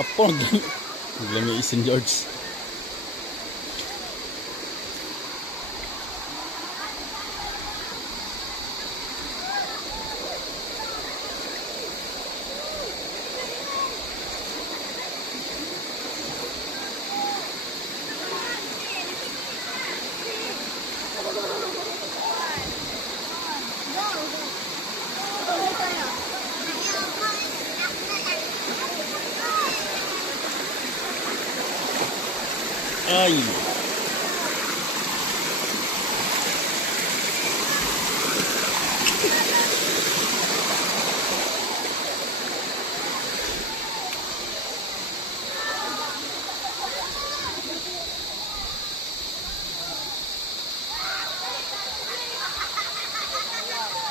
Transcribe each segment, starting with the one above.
Apo, naglami isin George. Ay.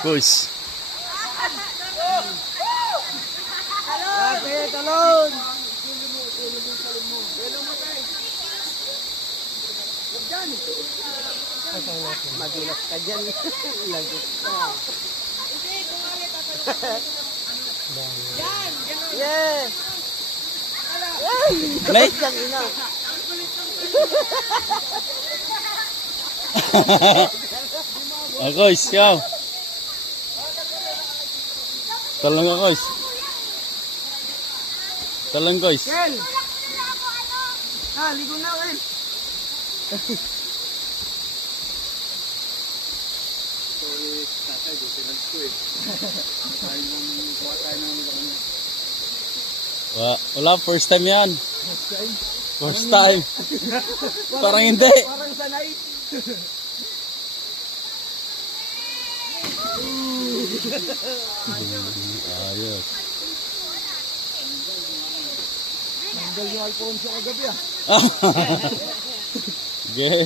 Guys. Talon! Madulas ka dyan. Lagot ka. Hindi, kung ano tatalon. Yan! Yeah! Ay! Nay? Guys, yaw. Talong ka, guys. Talong, guys. Ken! Ligo na, Ken. Sorry, tatay, gusinan ko eh. Tayo nung kuha tayo ng Wala, first time yan. First time? First time. Parang hindi. Parang sanay. Ayos. Nanggal yung Alfonso kagabi ah. Okay.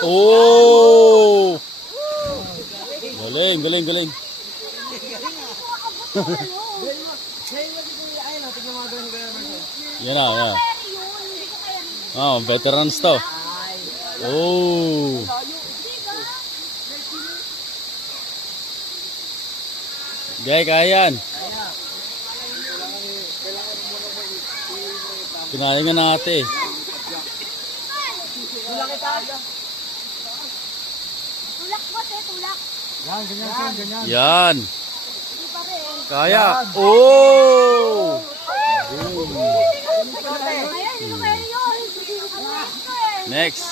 Oh! Galing, galing, galing. Yan na, yan. Oh, veterans to. Oh. Gay, kaya yan. Pinaya nga natin. Tulak kita. Tulak mo, tulak. Yan, ganyan, ganyan. Yan. Hindi pa rin. Kaya. Oh! Ayan, ito kayo yun. Next.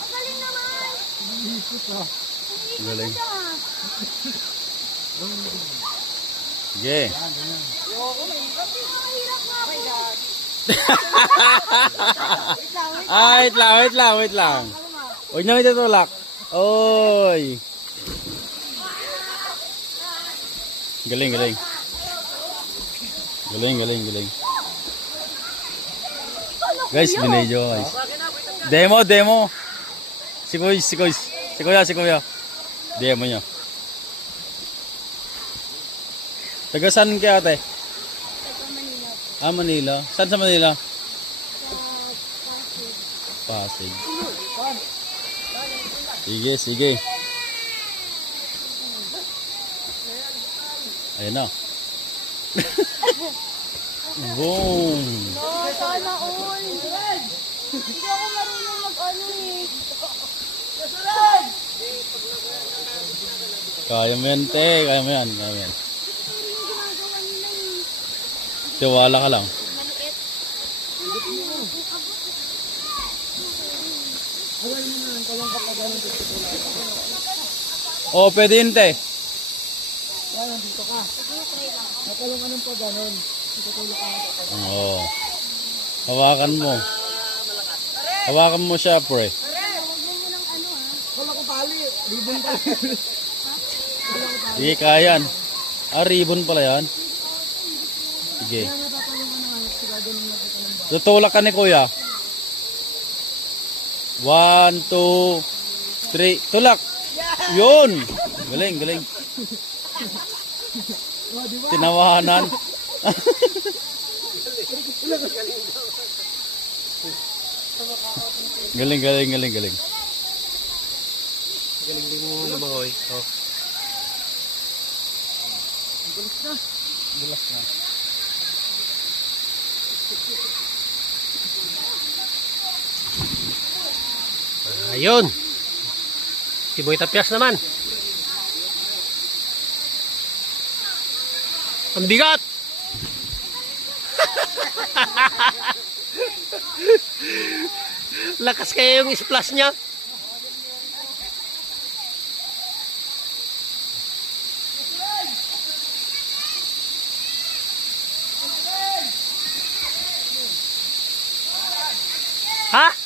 Ang galing naman. Galing. Sige. Mahirap nga po. Wait lang, wait lang, wait lang. Huwag nyo itutulak. Oy. Galing, galing. Galing, galing, galing. Guys, binidyo guys. Demo, demo. Si Kuya, si Kuya. Si Kuya, si Kuya. Demo nyo. Taga saan kaya ate? Ah, Manila. Saan sa Manila? Pasig. Sige, sige. Ayan na. Boom. Oh, sana all. Hindi ako marunong mag-ano eh. Kaya mo yan, te. Kaya mo yan. Kaya mo yan. Yung ginagawa nila eh. Tiwala ka lang. Maliit. Oo, pwede yun, te. Yan, nandito ka. Nakalong anong pa ganon. Tutulak ka. Oo. Hawakan mo. Hawakan mo siya, pre. Wala ko pali. Ribbon pa. Sige, kaya yan. Ah, ribbon pala yan. Sige. Tutulak ka ni Kuya. 1, 2, 3. Tulak. Yun. Galing, galing. Tinawanan. Galing, galing, galing, galing. Galing din mo naman, oy. Dulas na. Ayun. Si Boy Tapyas naman. Ang bigat. Lakas kaya yung splash niya. Ha?